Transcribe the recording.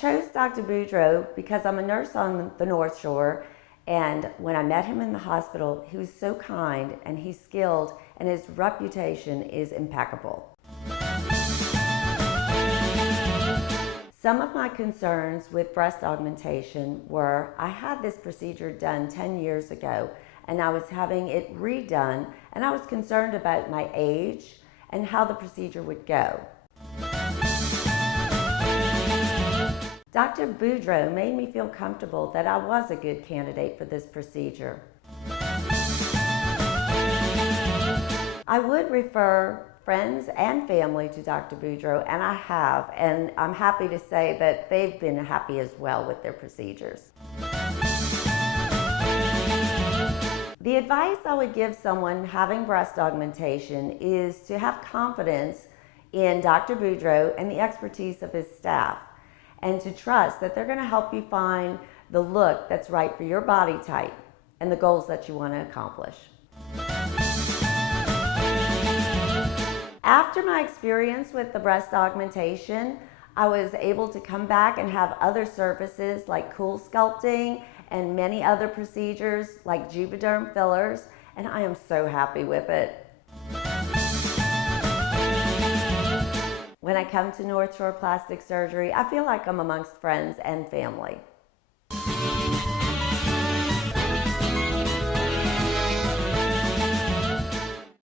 chose Dr. Boudreaux because I'm a nurse on the North Shore, and when I met him in the hospital, he was so kind and he's skilled and his reputation is impeccable. Some of my concerns with breast augmentation were I had this procedure done 10 years ago and I was having it redone, and I was concerned about my age and how the procedure would go. Dr. Boudreaux made me feel comfortable that I was a good candidate for this procedure. I would refer friends and family to Dr. Boudreaux, and I have, and I'm happy to say that they've been happy as well with their procedures. The advice I would give someone having breast augmentation is to have confidence in Dr. Boudreaux and the expertise of his staff, and to trust that they're going to help you find the look that's right for your body type and the goals that you want to accomplish. After my experience with the breast augmentation, I was able to come back and have other services like cool sculpting and many other procedures like Juvederm fillers, and I am so happy with it. When I come to Northshore Plastic Surgery, I feel like I'm amongst friends and family.